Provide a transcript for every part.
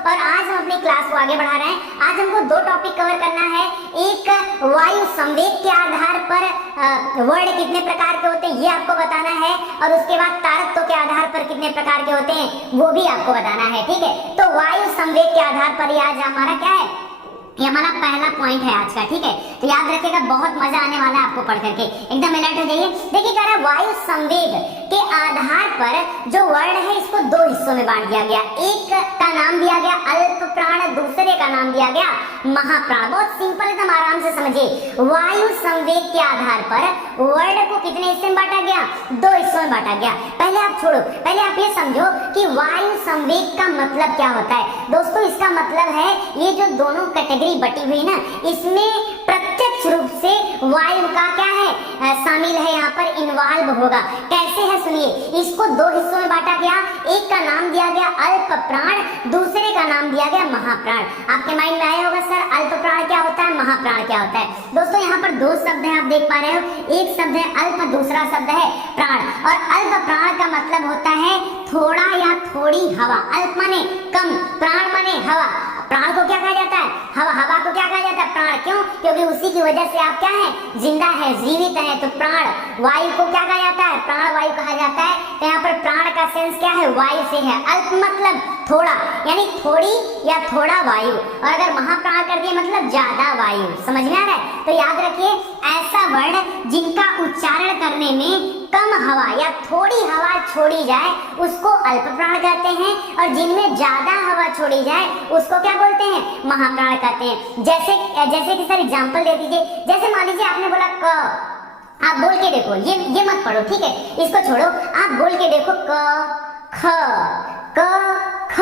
और आज हम अपनी क्लास को आगे बढ़ा रहे हैं। आज हमको दो टॉपिक कवर करना है। एक वायु संवेग के आधार पर वर्ड कितने प्रकार के होते हैं ये आपको बताना है, और उसके बाद तारत्व के आधार पर कितने प्रकार के होते हैं वो भी आपको बताना है। ठीक है, तो वायु संवेग के आधार पर आज हमारा क्या है, ये हमारा पहला पॉइंट है आज का। ठीक है, तो याद रखिएगा, बहुत मजा आने वाला है आपको पढ़ करके, एकदम अलर्ट हो जाइए। देखिए कह रहा है वायु संवेग के आधार पर जो वर्ड है इसको दो हिस्सों में बांट दिया गया। एक का नाम दिया गया अल्प प्राण, दूसरे का नाम दिया गया महाप्राण। बहुत सिंपल, एकदम आराम से समझिए। वायु संवेग के आधार पर वर्ड को कितने हिस्से में बांटा गया, दो हिस्सों में बांटा गया। पहले आप छोड़ो, पहले आप ये समझो कि वायु संवेग का मतलब क्या होता है। दोस्तों इसका मतलब है ये जो दोनों कैटेगरी बटी हुई ना, इसमें प्रत्यक्ष रूप से वायु का क्या है शामिल है, यहाँ पर इन्वॉल्व होगा। कैसे है सुनिए, इसको दो हिस्सों में बांटा गया। एक का नाम दिया गया अल्प प्राण, दूसरे का नाम दिया गया महाप्राण। आपके माइंड में आया होगा सर अल्प प्राण क्या होता है, महाप्राण क्या होता है। दोस्तों यहाँ पर दो शब्द है, आप देख पा रहे हो, एक शब्द है अल्प, दूसरा शब्द है प्राण। और अल्प प्राण का मतलब होता है थोड़ा या थोड़ी हवा। अल्प माने कम, प्राण माने हवा। प्राण को क्या कहा जाता है, हवा। हवा को क्या कहा जाता है, प्राण। क्यों, क्योंकि उसी की वजह से आप क्या है, जिंदा है, जीवित है। तो प्राण, वायु को क्या कहा जाता है, प्राण वायु कहा जाता है। तो यहाँ पर प्राण का सेंस क्या है, वायु से है। अल्प मतलब थोड़ा, यानी थोड़ी या थोड़ा वायु, और अगर महाप्राण कर दिए मतलब ज्यादा वायु। समझ में आ रहा है। तो याद रखिए ऐसा वर्ड जिनका उच्चारण करने में कम हवा या थोड़ी हवा छोड़ी जाए उसको अल्प प्राण कहते हैं, और जिनमें ज्यादा हवा छोड़ी जाए उसको क्या बोलते हैं, महाप्राण कहते हैं। जैसे कि सर एग्जांपल दे दीजिए। जैसे मान लीजिए आपने बोला क, आप बोल के देखो, ये मत पढ़ो, ठीक है, इसको छोड़ो, आप बोल के देखो क ख क ख।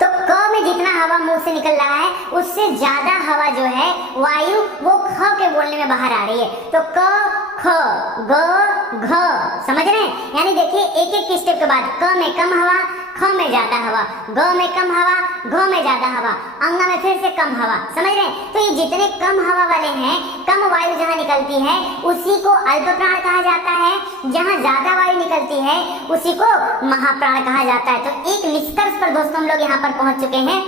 तो क में जितना हवा मुंह से निकल रहा है उससे ज्यादा हवा जो है वायु वो ख के बोलने में बाहर आ रही है। तो क ख ग घ, समझ रहे हैं। यानी देखिए एक एक स्टेप के बाद क में कम हवा, ख में ज्यादा हवा, ग में कम हवा, घ में ज्यादा हवा, अंगा में फिर से कम हवा। समझ रहे हैं। तो ये जितने कम हवा वाले हैं, कम वायु जहाँ निकलती है उसी को अल्प प्राण कहा जाता है, जहाँ ज्यादा वायु निकलती है उसी को महाप्राण कहा जाता है। तो एक निष्कर्ष पर दोस्तों हम लोग यहाँ पर पहुंच चुके हैं,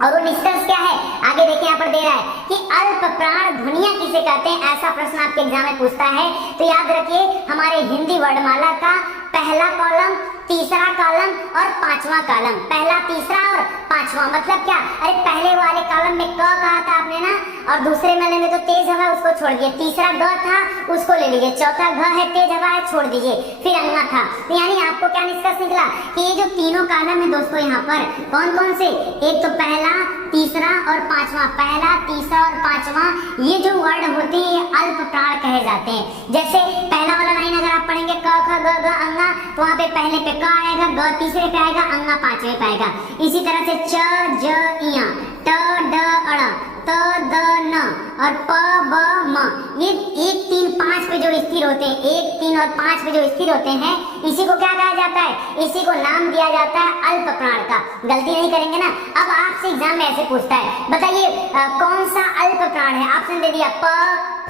और वो निष्कर्ष क्या है आगे देखिए यहाँ पर दे रहा है कि अल्प प्राण ध्वनियां किसे कहते हैं। ऐसा प्रश्न आपके एग्जाम में पूछता है। तो याद रखिए हमारे हिंदी वर्णमाला का पहला कॉलम, तीसरा कॉलम और पांचवा कॉलम। पहला, तीसरा और पांचवा मतलब क्या, अरे पहले वाले कॉलम में क कहा था आपने ना, और दूसरे वाले में तो तेज हवा उसको छोड़ दिए। तीसरा ग था उसको ले लीजिए, चौथा घ है तेज हवा है छोड़ दीजिए, फिर अंगा था। तो यानी आपको क्या निष्कर्ष निकला कि ये जो तीनों कॉलम है दोस्तों यहाँ पर कौन कौन से, एक तो पहला, तीसरा और पांचवा। पहला, तीसरा और पांचवा ये जो वर्ड होते हैं ये अल्प प्राण कहे जाते हैं। जैसे पहला वाला लाइन अगर आप पढ़ेंगे क ख ग घ अंगा, तो वहाँ पे पहले पे क आएगा, ग तीसरे पे आएगा, अंगा पांचवे पे आएगा। इसी तरह से च ज इया, ट ड अड़, त द न और प ब म, ये 1 3 5 पे जो स्थिर होते हैं, 1 3 और 5 पे जो स्थिर होते हैं, इसी को क्या कहा जाता है, इसी को नाम दिया जाता है अल्प प्राण का। गलती नहीं करेंगे ना। अब आपसे एग्जाम में ऐसे पूछता है, बताइए कौन सा अल्प प्राण है। ऑप्शन दे दिया प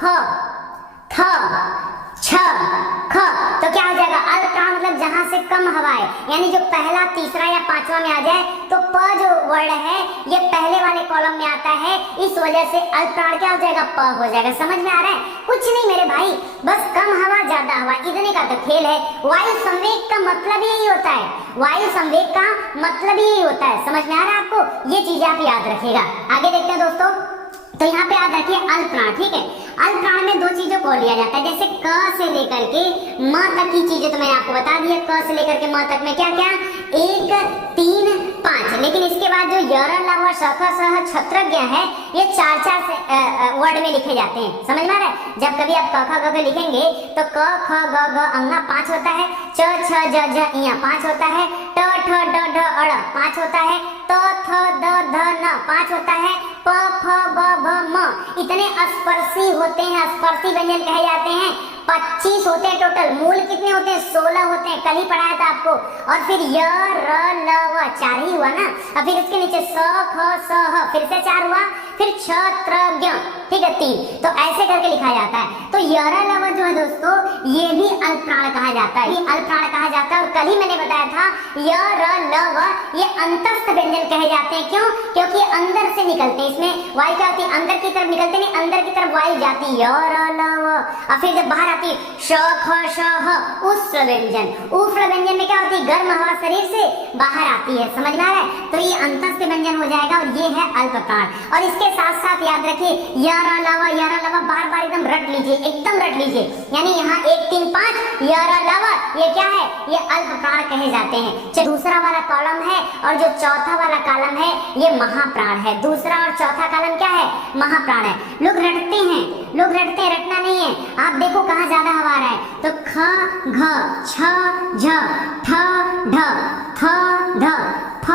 फ थ छ ख। तो क्या हो जाएगा, अल्प प्राण मतलब जहां से कम हवा है, यानी जो पहला, तीसरा या पांचवा में आ जाए तो प जो वर्ड है ये पहले वाले कॉलम में आता है, इस वजह से अल्प प्राण क्या हो जाएगा, प हो जाएगा। समझ में आ रहा है। कुछ नहीं मेरे भाई, बस कम हवा ज्यादा हवा इतने का तो खेल है। वायु संवेग का मतलब यही होता है, वायु संवेग का मतलब यही होता है। समझ में आ रहा है आपको, ये चीजें आप याद रखिएगा। आगे देखते हैं दोस्तों। तो यहाँ पे याद रखिए अल्प प्राण, ठीक है। अल्प प्राण में दो चीजों को लिया जाता है, जैसे क से लेकर के म तक की चीजें तो मैंने आपको बता दी है। क से लेकर के म तक में क्या क्या, 1 3 5, लेकिन इसके बाद जो यर लव श ख स ह छत्रज्ञ है ये 4 से वर्ड में लिखे जाते हैं। समझ में आ रहा है। जब कभी आप क ख ग घ लिखेंगे तो क ख ग घ अंगा 5 होता है, च छ ज झ इया 5 होता है, ट ठ ड ढ अड़ 5 होता है, त थ द ध न 5 होता है, प फ ब भ म इतने स्पर्शी होते हैं, स्पर्शी व्यंजन कहे जाते हैं। 25 होते हैं टोटल। मूल कितने होते हैं, 16 होते हैं, कल ही पढ़ाया था आपको। और फिर य र ल व 4 ही हुआ ना। और फिर उसके नीचे स ख स ह फिर से 4 हुआ, फिर छत्रज्ञ ठीक है 3, तो ऐसे करके लिखा जाता है। तो यर लव जो है दोस्तों ये भी अल्प प्राण कहा जाता है, ये अल्प प्राण कहा जाता है। और कल ही मैंने बताया था यर लव ये अंतस्थ व्यंजन कहे जाते हैं। क्यों? क्योंकि अंदर से निकलते हैं, इसमें वायु क्या होती है अंदर की तरफ निकलते नहीं, अंदर की तरफ वायु जाती यर लव, और फिर जब बाहर आती श ख श ह उष्ण व्यंजन, उष्ण व्यंजन में क्या होती है गर्म हवा शरीर से बाहर आती है, समझ में आ रहा है? तो ये अंतस्थ व्यंजन हो जाएगा और ये है अल्प प्राण। और इसके साथ साथ याद रखिए यारा लवा बार बार एकदम रट लीजिए, एकदम रट लीजिए, यानी यहाँ 1 3 5 यारा लवा ये क्या है? ये अल्प प्राण कहे जाते हैं। दूसरा वाला कॉलम है और जो चौथा वाला कॉलम है ये महाप्राण है। दूसरा और चौथा कॉलम क्या है? महाप्राण है। लोग रटते हैं, लोग रटते हैं, रटना नहीं है। आप देखो कहाँ ज्यादा हवा आ रहा है, तो ख घ छ झ ठ ढ थ ध फ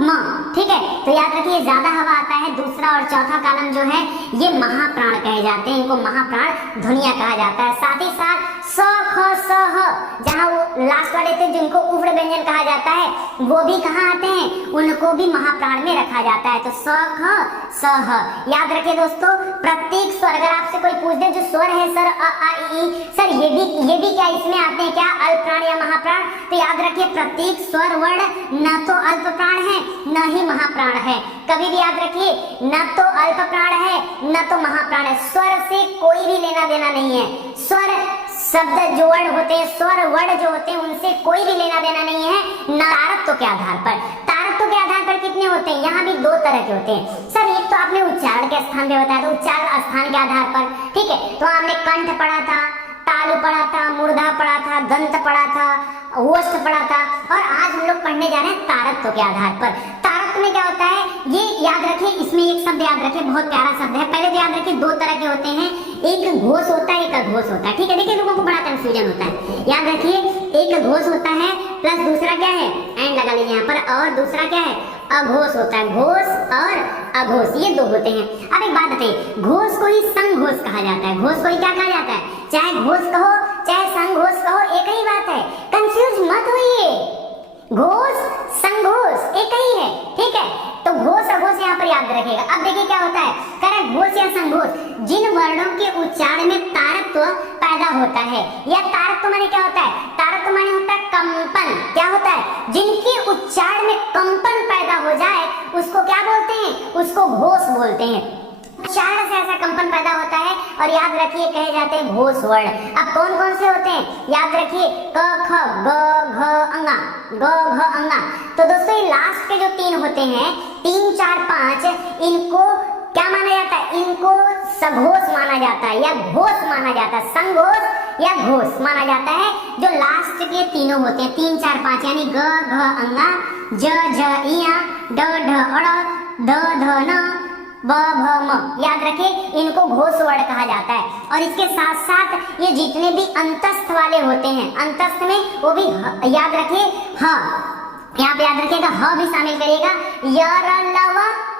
म, ठीक है? तो याद रखिए ज्यादा हवा आता है। दूसरा और चौथा कॉलम जो है ये महाप्राण कहे जाते हैं, इनको महाप्राण ध्वनियां कहा जाता है। साथ ही साथ स ख स ह जहाँ वो लास्ट वाले थे जिनको उग्र व्यंजन कहा जाता है वो भी कहाँ आते हैं? उनको भी महाप्राण में रखा जाता है। तो स ख स ह याद रखिए दोस्तों, प्रत्येक स्वर अगर आपसे कोई पूछ दे जो स्वर है सर अ आ इ सर ये भी क्या इसमें आते हैं क्या अल्प प्राण या महाप्राण? तो याद रखिए प्रत्येक स्वर वर्ण न तो अल्प प्राण है न ही महाप्राण है। कभी भी याद रखिए न तो अल्प प्राण है न तो महाप्राण है। स्वर से कोई भी लेना देना नहीं है। स्वर शब्द जो वर्ण होते हैं, स्वर वर्ण जो होते हैं उनसे कोई भी लेना देना नहीं है। तारत्व के आधार पर, तारत्व के आधार पर कितने होते हैं? यहाँ भी 2 तरह के होते हैं सर। एक तो आपने उच्चारण के स्थान पे बताया था, उच्चारण स्थान के आधार पर, ठीक है? तो आपने कंठ पढ़ा था, तालु पढ़ा था, मूर्धा पढ़ा था, दंत पढ़ा था, ओष्ठ पढ़ा था, और आज हम लोग पढ़ने जा रहे हैं तारत्व के आधार पर। तारत्व में क्या होता है ये याद रखिए, इसमें एक शब्द याद रखिए, बहुत प्यारा शब्द है। पहले तो याद रखिए 2 तरह के होते हैं, एक घोष होता है एक अघोष होता है, ठीक है? देखिए लोगों को बड़ा कंफ्यूजन होता है। याद रखिए एक घोष होता है प्लस दूसरा क्या है एंड लगा लीजिए यहाँ पर, और दूसरा क्या है अघोष होता है। घोष और अघोष ये 2 होते हैं। अब एक बात बताइए, घोष को ही संघोष कहा जाता है। घोष को ही क्या कहा जाता है? चाहे घोष कहो चाहे संघोष कहो एक ही बात है, कंफ्यूज मत होइए। घोष संघोष एक ही है, ठीक है? तो घोष अघोष यहाँ पर याद रखेगा। अब देखिए क्या होता है, कह रहा है घोष या संघोष जिन वर्णों के उच्चारण में तारत्व पैदा होता है, या तारत्व माने क्या होता है? तारत्व माने होता है कंपन। क्या होता है? जिनके उच्चारण में कंपन पैदा हो जाए उसको क्या बोलते हैं? उसको घोष बोलते हैं। उच्चारण से ऐसा कंपन पैदा होता है और याद रखिए कहे जाते हैं घोष वर्ण। अब कौन कौन से होते हैं? याद रखिए क ख ग घ अंगा, ग घ अंगा। तो दोस्तों ये लास्ट के जो 3 होते हैं 3 4 5 इनको क्या माना जाता है? इनको सघोष माना जाता है या घोष माना जाता है। संघोष या घोष माना जाता है जो लास्ट के तीनों होते हैं 3 4 5, यानी ग घ अंगा, ज झ इया, ड ढ अड़, ध ध न, ब भ म। याद रखिए इनको घोष वर्ण कहा जाता है। और इसके साथ साथ ये जितने भी अंतस्थ वाले होते हैं, अंतस्थ में वो भी याद रखिए ह, यहाँ पे याद रखिएगा ह भी शामिल करिएगा।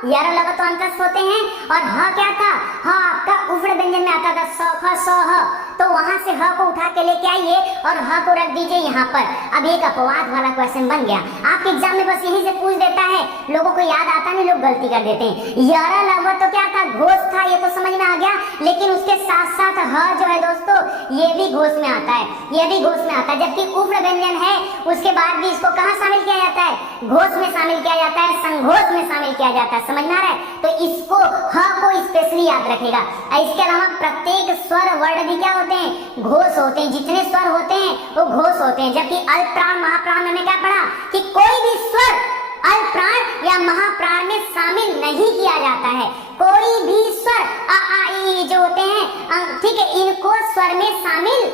यर लव तो अंतस्थ होते हैं, और ह क्या था? ह आपका उफ्ड़ व्यंजन में आता था, स ख स ह, तो वहां से ह को उठा के लेके आइए और ह को रख दीजिए यहाँ पर। अब एक अपवाद वाला क्वेश्चन बन गया आपके एग्जाम में, बस यहीं से पूछ देता है, लोगों को याद आता नहीं, लोग गलती कर देते हैं। यर लव तो क्या था? घोष था, ये तो समझ में आ गया, लेकिन उसके साथ साथ ह जो है दोस्तों ये भी घोष में आता है, ये भी घोष में आता है। जबकि उफ्ड़ व्यंजन है उसके बाद भी इसको कहाँ शामिल किया जाता है? घोष में शामिल किया जाता है, संघोष में शामिल किया जाता है। समझ में आ रहा है? तो इसको ह को स्पेशली याद रखेगा। इसके अलावा प्रत्येक स्वर वर्ण भी क्या होते हैं? घोष होते हैं। जितने स्वर होते हैं वो घोष होते हैं। जबकि अल्प प्राण महाप्राण में क्या पढ़ा कि कोई भी स्वर अल्प प्राण या महाप्राण में शामिल नहीं किया जाता है। कोई भी स्वर अ आ इ जो होते हैं, ठीक है, इनको स्वर में शामिल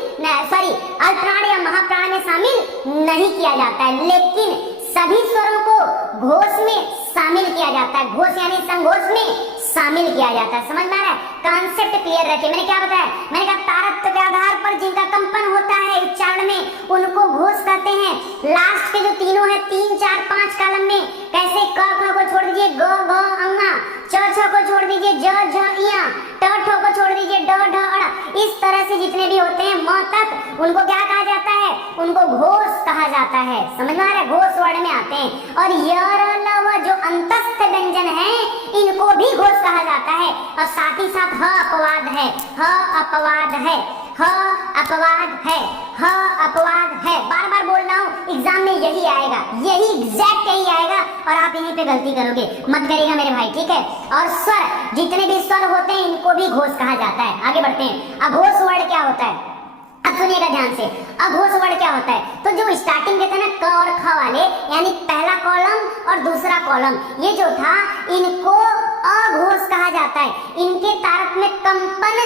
अल्प प्राण या महाप्राण में शामिल नहीं किया जाता है, लेकिन सभी स्वरों को घोष में शामिल किया जाता है। घोष यानी संघोष में शामिल किया जाता है। समझ में आ रहा है? कॉन्सेप्ट क्लियर रखिए। मैंने क्या बताया? मैंने कहा तारत्व के आधार पर जिनका कंपन होता है उच्चारण में उनको घोष कहते हैं। लास्ट के जो तीनों है 3 4 5 कॉलम में कैसे? क ख को छोड़ दीजिए, ग घ अंगा, च छ को छोड़ दीजिए, ज झ इया, ट ठ को छोड़ दीजिए, ड ढ अड़। इस तरह से जितने भी होते हैं म तक उनको क्या कहा जाता है? उनको घोष कहा जाता है। समझ में आ रहा है? घोष वर्ड में आते हैं। और यर ल जो अंतस्थ व्यंजन है इनको भी घोष कहा जाता है। और साथ ही साथ ह अपवाद है, ह अपवाद है, ह अपवाद है, ह अपवाद है। बार बार बोल रहा हूँ, एग्जाम में यही आएगा, यही एग्जैक्ट यही आएगा और आप यहीं पे गलती करोगे, मत करिएगा मेरे भाई, ठीक है। और स्वर, जितने भी स्वर होते हैं इनको भी घोष कहा जाता है। आगे बढ़ते हैं। अघोष वर्ड क्या होता है? अब सुनिएगा ध्यान से, अघोष वर्ड क्या होता है? तो जो स्टार्टिंग के थे ना क और ख वाले, यानी पहला कॉलम और दूसरा कॉलम, ये जो था इनको अघोष कहा जाता है। इनके तारक में कंपन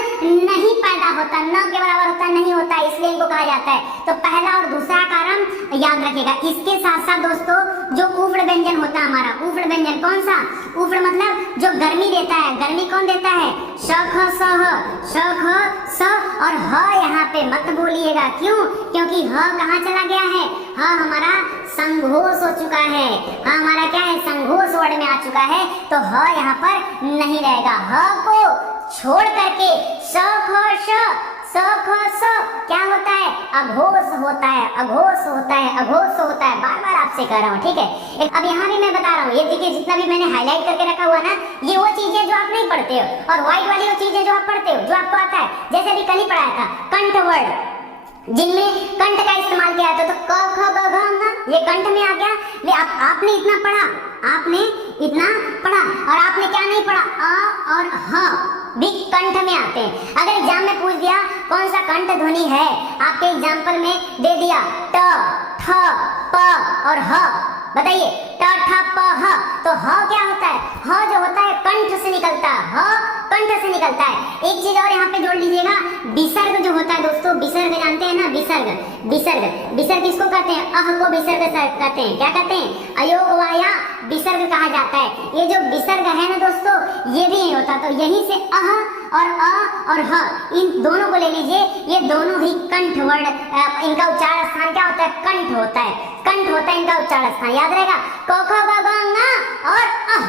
नहीं पैदा होता, न के बराबर होता नहीं होता, इसलिए इनको कहा जाता है। तो पहला और दूसरा कारण याद रखिएगा। इसके साथ साथ दोस्तों जो उफ्ड़ व्यंजन होता है हमारा, उफ्ड़ व्यंजन कौन सा? उफ्ड़ मतलब जो गर्मी देता है। गर्मी कौन देता है? श ख स ह, श ख स और ह यहाँ पे मत बोलिएगा। क्यों? क्योंकि ह कहाँ चला गया है? ह हमारा संघोष हो चुका है। ह हमारा क्या है? संघोष वर्ड में आ चुका है। तो ह यहाँ पर नहीं रहेगा। ह को छोड़ करके स ख श, स ख स क्या होता है? अघोष होता है, अघोष होता है, अघोष होता है। बार बार आपसे कह रहा हूँ, ठीक है। अब यहाँ भी मैं बता रहा हूँ, ये देखिए जितना भी मैंने हाईलाइट करके रखा हुआ ना, ये वो चीजें जो आप नहीं पढ़ते हो, और व्हाइट वाली वो चीजें जो आप पढ़ते हो, जो आपको आता है। जैसे अभी कल ही पढ़ाया था कंठ वर्ड, जिनमें कंठ का इस्तेमाल किया था। तो क ख ग घ ङ, ये कंठ में आ गया। आपने इतना पढ़ा, आपने इतना पढ़ा, और आपने क्या नहीं पढ़ा? अ और ह भी कंठ में आते हैं। अगर एग्जाम में पूछ दिया कौन सा कंठ ध्वनि है, आपके एग्जाम्पल में दे दिया ट, ठ, प और ह, बताइए ट ठ प ह, तो ह क्या होता है? ह जो होता है कंठ से निकलता है, ह कंठ से निकलता है। एक चीज और यहाँ पे जोड़ लीजिएगा, विसर्ग जो होता है दोस्तों, विसर्ग जानते हैं ना? विसर्ग, विसर्ग, विसर्ग किसको कहते हैं? अह को विसर्ग कहते हैं। क्या कहते हैं? अयोग वाया विसर्ग कहा जाता है। ये जो विसर्ग है ना दोस्तों, ये भी नहीं होता। तो यहीं से अह और अ और ह, इन दोनों को ले लीजिए। ये दोनों ही कंठ वर्ड, इनका उच्चारण स्थान क्या होता है? कंठ होता है, कंठ होता है इनका उच्चारण स्थान। याद रहेगा, क ख ग घ ङ और अह,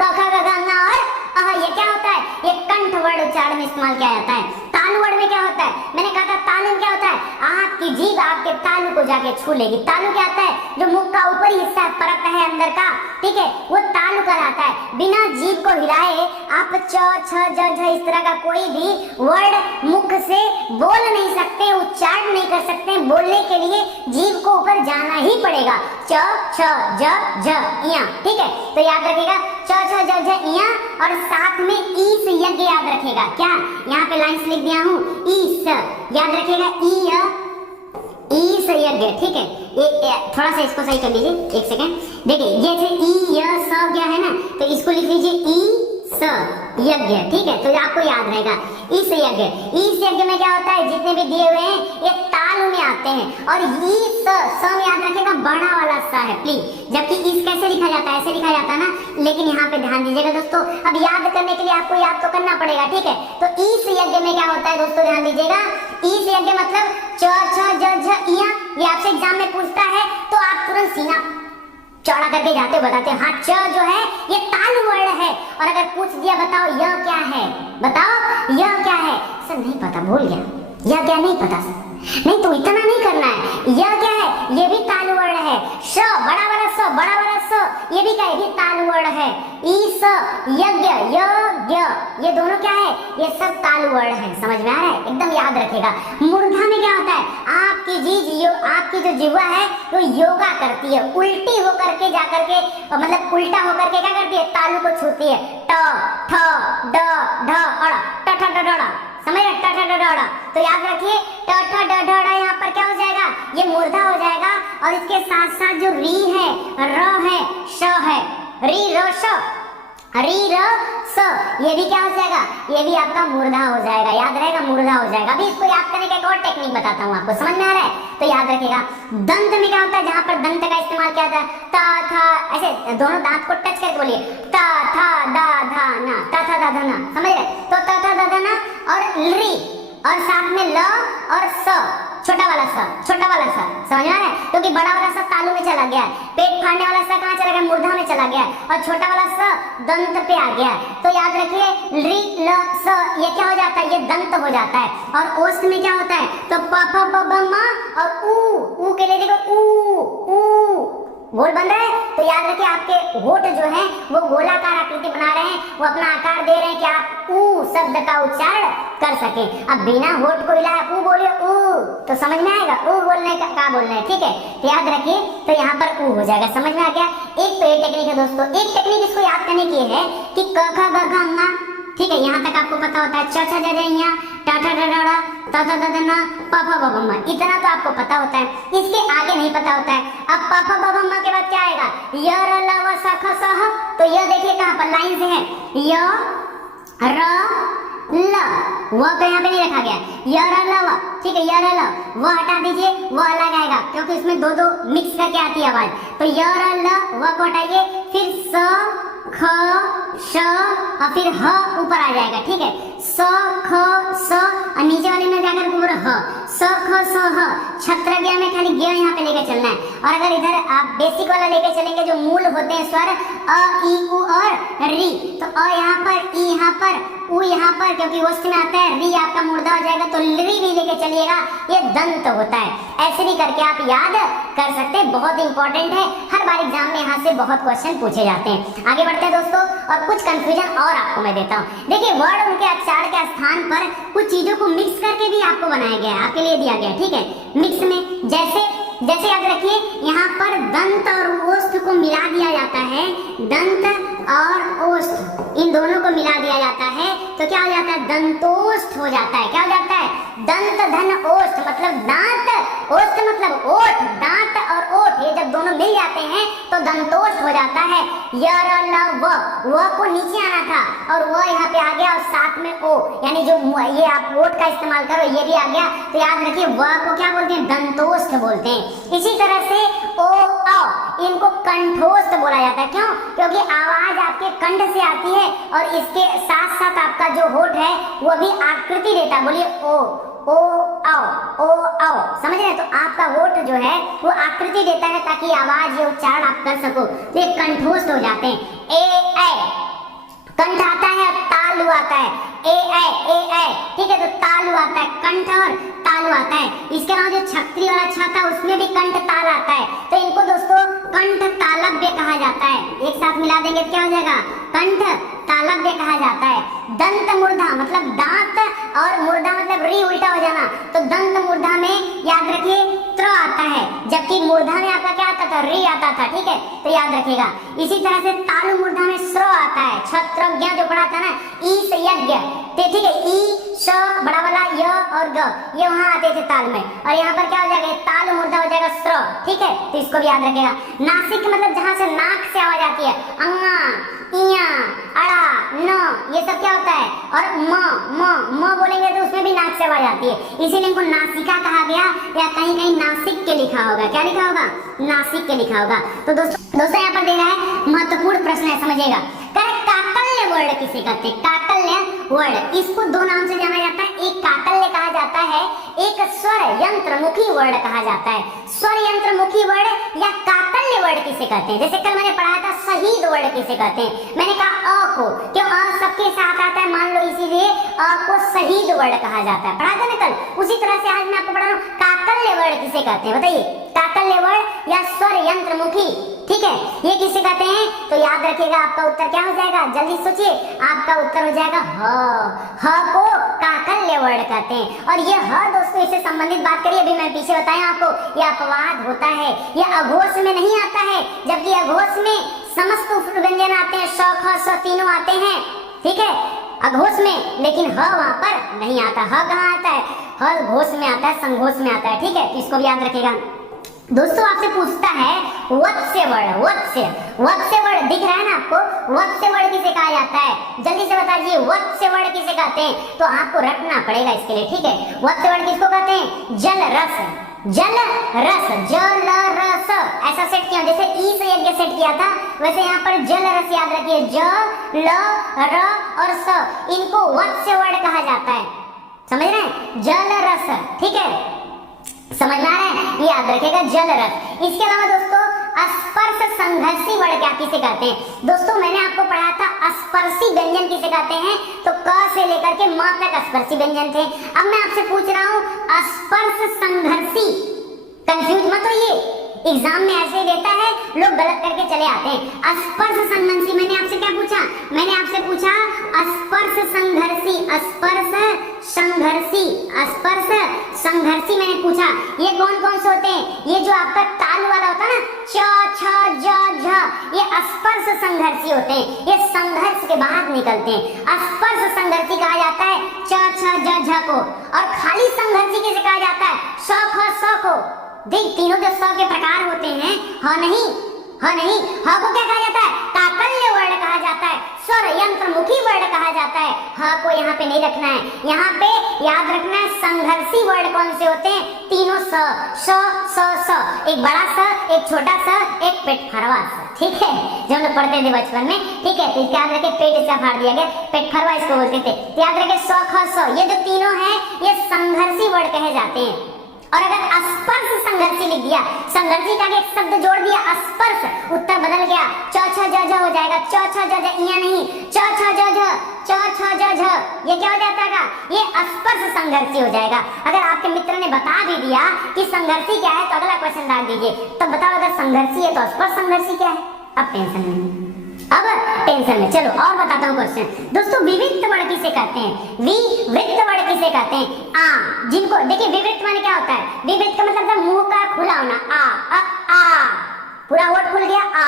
क ख ग घ ङ और अह, ये क्या होता है? ये कंठ वर्ड उच्चारण में इस्तेमाल किया जाता है। तालु वर्ड में क्या होता है? मैंने कहा था तालु में क्या होता है? आपकी जीभ आपके तालु को जाके छू लेगी। तालु क्या आता है? जो मुख का ऊपरी हिस्सा परत है अंदर का, ठीक है, वो तालु कहलाता है। बिना जीभ को हिलाए आप च, छ, ज, झ इस तरह का कोई भी वर्ड मुख से बोल नहीं सकते, उच्चारण नहीं कर सकते। बोलने के लिए जीभ को ऊपर जाना ही पड़ेगा। च, छ, ज, झ, इया, ठीक है। तो याद रखिएगा च, छ, ज, झ, इया, और साथ में ईस यज्ञ याद रखेगा। क्या? यहाँ पे लाइन्स लिख दिया हूँ, ईस याद रखेगा, ईस यज्ञ, ठीक है। थोड़ा सा इसको सही कर लीजिए, एक सेकेंड। देखिए जैसे ई य स क्या है ना, तो इसको लिख लीजिए ई स यज्ञ, ठीक है। तो आपको याद रहेगा इस यज्ञ। इस यज्ञ में क्या होता है? जितने भी दिए हुए हैं ये तालु में आते हैं। और ई स में याद रखेगा बड़ा वाला स है प्लीज, जबकि इस कैसे लिखा जाता है? ऐसे लिखा जाता है ना, लेकिन यहाँ पे ध्यान दीजिएगा दोस्तों। अब याद करने के लिए आपको याद तो करना पड़ेगा, ठीक है। तो इस यज्ञ में क्या होता है दोस्तों, ध्यान दीजिएगा। इस यज्ञ मतलब च, छ, ज, झ, इया, ये आपसे एग्जाम में पूछता है तो आप तुरंत सीना चौड़ा करके जाते हो, बताते हो हाँ च जो है ये तालु वर्ण है। और अगर पूछ दिया बताओ यह क्या है, बताओ यह क्या है, सर नहीं पता, भूल गया, यह क्या नहीं पता सर। नहीं तो इतना नहीं करना है, यह क्या है? ये भी तालु वर्ण है। श बड़ा वाला स, बड़ा वाला स, ये भी क्या है? ये तालु वर्ण है। ईस यज्ञ, यज्ञ, ये दोनों क्या है? ये सब तालु वर्ण है। समझ में आ रहा है? एकदम याद रखेगा। मूर्धा में क्या होता है? आपकी जो जिह्वा है वो योगा करती है, उल्टी होकर के जाकर के, मतलब उल्टा होकर के क्या करती है? तालु को छूती है। ट, ठ, ड, ढ, अड़, ट, ठ, ड, ढ, समझ रहे? ट, ठ, ड, ढ। तो याद रखिए ट, ठ, ड, ढ, यहाँ पर क्या हो जाएगा? ये मूर्धा हो जाएगा। और इसके साथ साथ जो री है, र है, श है, री र श, री र स, ये भी क्या हो जाएगा? ये भी आपका मूर्धा हो जाएगा। याद रहेगा, मूर्धा हो जाएगा। अभी इसको याद करने का एक और टेक्निक बताता हूँ आपको, समझ में आ रहा है? तो याद रखिएगा दंत में क्या होता है? जहां पर दंत का इस्तेमाल किया जाता है, ता था, ऐसे दोनों दांत को टच करके बोलिए, ता था दा धा ना, ता था दा धा ना, समझ रहे? तो ता था दा धा ना और री, और साथ में ल और स, छोटा वाला स, समझ में आ रहा है? क्योंकि बड़ा वाला स तालु में चला गया, पेट फाड़ने वाला स कहाँ चला गया, मूर्धा में चला गया, और छोटा वाला स दंत पे आ गया। तो याद रखिए रि ल स ये क्या हो जाता है, ये दंत हो जाता है। और ओष्ठ में क्या होता है, तो प फ ब ब म और ऊ के लिए देखो ऊ गोल बन रहा है। तो याद रखिए आपके होठ जो है वो गोलाकार आकृति बना रहे हैं, वो अपना आकार दे रहे हैं कि आप ऊ शब्द का उच्चारण कर सके। अब बिना होठ को हिलाए ऊ बोलिए ऊ, तो समझ में आएगा ऊ बोलने का बोलना है, ठीक है? तो याद रखिए, तो यहाँ पर ऊ हो जाएगा, समझ में आ गया? एक तो ये टेक्निक है दोस्तों। एक टेक्निक इसको याद करने की है कि क ख ग घ ङ, ठीक है, यहाँ तक आपको पता होता है। च छ ज ज ञ ट ठ ड ढ ट त थ द न प फ ब भ म, इतना तो आपको पता होता है, इसके आगे नहीं पता होता है। अब प फ ब भ म के बाद क्या आएगा, य र ल व स ख स ह। तो यह देखिए कहाँ पर लाइन से है, य र ल, व तो यहाँ पे नहीं रखा गया, य र ल व, ठीक है, य र ल, वो हटा दीजिए, वो अलग आएगा क्योंकि इसमें दो मिक्स करके आती है आवाज। तो य र ल व को हटाइए, फिर स ख श और फिर ह ऊपर आ जाएगा, ठीक है, स ख स और नीचे वाले में जाकर पूरा ह, स ख स ह। छत्र ज्ञ में खाली ज्ञ यहाँ पे लेके चलना है। और अगर इधर आप बेसिक वाला लेके चलेंगे जो मूल होते हैं स्वर अ ई उ और री, तो अ यहाँ पर, ई यहाँ पर, उ यहाँ पर, क्योंकि ओष्ठ में आता है, री आपका मुर्दा हो जाएगा, तो री भी लेके चलिएगा, ये दंत होता है। ऐसे भी करके आप याद कर सकते हैं, बहुत इंपॉर्टेंट है, हर बार एग्जाम में यहाँ से बहुत क्वेश्चन पूछे जाते हैं। आगे बढ़ते हैं दोस्तों, और कुछ कंफ्यूजन और आपको मैं देता हूँ। देखिए वर्ड उनके उच्चारण के स्थान पर कुछ चीजों को मिक्स करके भी आपको बनाया गया है, आपके लिए दिया गया है, ठीक है? मिक्स में जैसे याद रखिए यहाँ पर दंत और ओष्ठ को मिला दिया जाता है, दंत और ओष्ठ इन दोनों को मिला दिया जाता है, तो क्या हो जाता है, दंतोष्ठ हो जाता है। क्या हो जाता है, दंत धन ओष्ठ, मतलब दांत, ओष्ठ मतलब ओठ, दांत और ओठ ये जब दोनों मिल जाते हैं तो दंतोष्ठ हो जाता है। य र ल व को नीचे आना था और व यहाँ पे आ गया, और साथ में ओ, यानी जो ये आप ओठ का इस्तेमाल करो ये भी आ गया। तो याद रखिए व को क्या बोलते हैं, दंतोष्ठ बोलते हैं। इसी तरह से ओ औ इनको कंठोष्ठ बोला जाता है। क्यों? क्योंकि आवाज आपके कंठ से आती है और इसके साथ साथ आपका जो होठ है वो भी आकृति देता है। बोलिए ओ आओ, समझ रहे हैं? तो आपका होठ जो है वो आकृति देता है ताकि आवाज ये उच्चारण आप कर सको, तो ये कंठोष्ठ हो जाते हैं। ए कंठ आता है और तालु आता है, ए ठीक है, तो तालु आता है, कंठ और तालु आता है। इसके अलावा जो छत्री वाला छ था उसमें भी कंठ ताल आता है, तो इनको दोस्तों कंठ तालव्य कहा जाता है। एक साथ मिला देंगे तो क्या हो जाएगा, कंठ तालव्य कहा जाता है। दंत मूर्धा मतलब दांत और मूर्धा मतलब री उल्टा हो जाना, तो दंत मूर्धा में याद रखिए त्र आता है, जबकि मूर्धा में आपका क्या आता था, री आता था, ठीक है, तो याद रखिएगा। इसी तरह से तालु मूर्धा में स्र आता है, छत्रज्ञ जो पढ़ा था ना, ई से यज्ञ, ठीक है, ई श बड़ा वाला य और ग ये वहां आते थे ताल में, और यहाँ पर क्या हो जाएगा, तालु मूर्धा हो जाएगा स्र, ठीक है, तो इसको भी याद रखिएगा। नासिक मतलब जहां से नाक से आवाज आती है, अंगा, इया, अड़ा, न, ये सब क्या होता है, और म बोलेंगे तो उसमें भी नाक से आवाज आती है, इसीलिए इनको नासिका कहा गया, या कहीं कहीं नासिक के लिखा होगा। क्या लिखा होगा, नासिक के लिखा होगा। तो दोस्तों यहाँ पर दे रहा है महत्वपूर्ण प्रश्न है, समझिएगा। काकल्य वर्ड किसे कहते हैं, काकल्य वर्ड, इसको दो नाम से जाना जाता है, एक काकल्य कहा जाता है, एक स्वर यंत्रमुखी वर्ड कहा जाता है। स्वर यंत्रमुखी वर्ड या काकल्य वर्ड किसे कहते हैं, जैसे कल मैंने पढ़ाया था शहीद वर्ड किसे कहते हैं, मैंने कहा अ को, क्यों अ सबके साथ आता है, मान लो इसीलिए अ को शहीद वर्ड कहा जाता है, पढ़ा था ना कल। उसी तरह से आज मैं आपको पढ़ा रहा हूँ काकल्य वर्ड किसे कहते हैं, बताइए, काकल्य वर्ड या स्वर यंत्रमुखी, ठीक है, ये किसे कहते हैं, तो याद रखिएगा आपका उत्तर क्या हो जाएगा, जल्दी सोचिए, आपका उत्तर हो जाएगा ह को काकल्य वर्ड कहते हैं। और ये ह दोस्तों इससे संबंधित बात करिए, अभी मैं पीछे बताया आपको, यह अपवाद होता है, यह अघोष में नहीं आता है, जबकि अघोष में समस्त व्यंजन आते हैं, श ख स तीनों आते हैं, ठीक है, अघोष में, लेकिन ह वहां पर नहीं आता। ह कहाँ आता है, ह घोष में आता है, संघोष में आता है, ठीक है, तो इसको भी याद रखिएगा। दोस्तों आपसे पूछता है वत्स्य वर्ड, वत्स्य वर्ड दिख रहा है ना आपको, वत्स्य वर्ड किसे कहा जाता है, जल्दी से बताइए वत्स्य वर्ड किसे कहते हैं, तो आपको रटना पड़ेगा इसके लिए, ठीक है। वत्स्य वर्ड किसको कहते हैं, जल रस, जल रस, ऐसा सेट किया, जैसे ई से यज्ञ सेट किया था वैसे यहाँ पर जल रस याद रखिए, ज ल र और स, इनको वत्स्य वर्ड कहा जाता है, समझ रहे हैं, जल रस, ठीक है। समझ में आ रहा है? याद रखेगा जल रस। इसके अलावा दोस्तों स्पर्श संघर्षी वर्ड क्या किसे कहते हैं? दोस्तों मैंने आपको पढ़ाया था स्पर्शी व्यंजन किसे कहते हैं, तो क से लेकर के म तक स्पर्शी व्यंजन थे। अब मैं आपसे पूछ रहा हूँ स्पर्श संघर्षी, कंफ्यूज मत होइए, एग्जाम में ऐसे ही देता है, लोग गलत करके चले आते हैं। स्पर्श संघर्षी मैंने आपसे क्या पूछा? मैंने आपसे पूछा स्पर्श संघर्षी, स्पर्श संघर्षी, स्पर्श संघर्षी मैंने पूछा। ये कौन कौन से होते हैं? ये जो आपका ताल वाला होता है ना, च छ ज झ, ये स्पर्श संघर्षी होते हैं। ये संघर्ष के बाद निकलते हैं। स्पर्श संघर्षी कहा जाता है च छ ज झ को, और खाली संघर्षी किसे कहा जाता है? स ख स को। देख तीनों जो स के प्रकार होते हैं, ह नहीं, ह नहीं, ह को क्या कहा जाता है? काकल्य वर्ण कहा जाता है, स्वर यंत्रमुखी वर्ण कहा जाता है। ह को यहाँ पे नहीं रखना है, यहाँ पे याद रखना है संघर्षी वर्ण कौन से होते हैं? तीनों स, स, एक बड़ा स, एक छोटा स, एक पेट फरवा स, ठीक है, जो हम लोग पढ़ते थे बचपन में, ठीक है। तो याद रखे पेट इसका फाड़ दिया गया, पेट फरवा इसको बोलते थे। तो याद रखे स ख स, ये जो तीनों हैं ये संघर्षी वर्ण कहे जाते हैं। और अगर स्पर्श संघर्षी लिख दिया, संघर्षी का एक शब्द जोड़ दिया स्पर्श, उत्तर बदल गया, च छ ज झ हो जाएगा, च छ ज झ, इया नहीं, च छ ज झ, च छ ज झ, ये क्या हो जाता है? ये स्पर्श संघर्षी हो जाएगा। अगर आपके मित्र ने बता भी दिया कि संघर्षी क्या है तो अगला क्वेश्चन डाल दीजिए, तब बताओ अगर संघर्षी है तो स्पर्श संघर्षी क्या है? अब टेंशन नहीं, अब टेंशन में। चलो और बताता हूँ क्वेश्चन। दोस्तों विवृत वर्ण किसे कहते हैं? विवृत वर्ण किसे कहते हैं? जिनको देखिए विवृत माने क्या होता है? विवृत का मतलब है मुंह का खुला होना, आ पूरा होठ खुल गया, आ।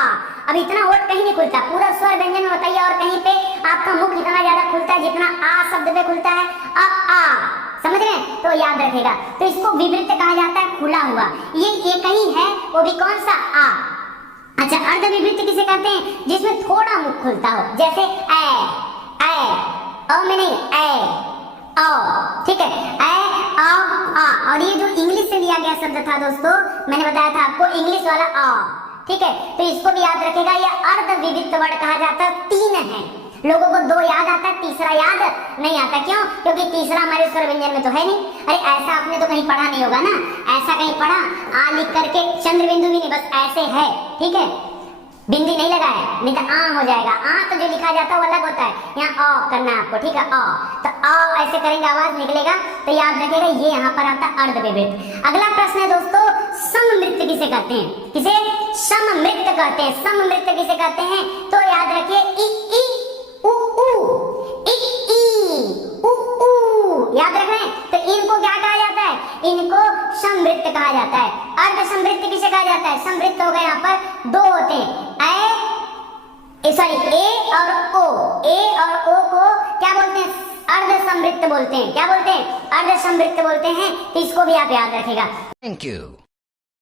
अब इतना होठ कहीं नहीं खुलता, पूरा स्वर व्यंजन में बताइए और कहीं पे आपका मुख इतना ज्यादा खुलता है जितना आ शब्द पे खुलता है, आ। समझ रहे हैं? तो याद रखेगा, तो इसको विवृत कहा जाता है, खुला हुआ। ये कहीं है, वो भी कौन सा? आ। अच्छा अर्ध विवृत किसे कहते हैं? जिसमें थोड़ा मुख खुलता हो, जैसे ए, में नहीं, ए, ओ, ठीक है, ए, आ। और ये जो इंग्लिश से लिया गया शब्द था दोस्तों, मैंने बताया था आपको इंग्लिश वाला आ, ठीक है। तो इसको भी याद रखेगा, ये अर्ध विवृत वर्ण कहा जाता है। 3 है, लोगों को 2 याद आता है, तीसरा याद नहीं आता। क्यों? क्योंकि तीसरा हमारे स्वर व्यंजन में तो है नहीं। अरे ऐसा आपने तो कहीं पढ़ा नहीं होगा ना, ऐसा कहीं पढ़ा? आ लिख करके चंद्र बिंदु भी नहीं, बस ऐसे है, ठीक है, बिंदी नहीं लगाया, नहीं तो आ हो जाएगा। आ तो जो लिखा जाता है वो अलग होता है, यहाँ अ करना है आपको, ठीक है, अ। तो अ ऐसे करेंगे आवाज निकलेगा, तो याद रखिएगा ये यहाँ पर आता है अर्ध विवृत। अगला प्रश्न है दोस्तों, सममृत किसे कहते हैं? किसे सममृत कहते हैं? सममृत किसे कहते हैं? तो याद रखिए इ उ याद रख रहे हैं? तो इनको क्या कहा जाता है? इनको समवृत्त कहा जाता है। अर्ध समवृत्त किसे कहा जाता है? समवृत्त हो गए यहाँ पर 2 होते हैं, ए और ओ। ए और ओ को क्या बोलते हैं? अर्ध समवृत्त बोलते हैं। क्या बोलते हैं? अर्ध समवृत्त बोलते हैं। तो इसको भी आप याद रखेगा। Thank you.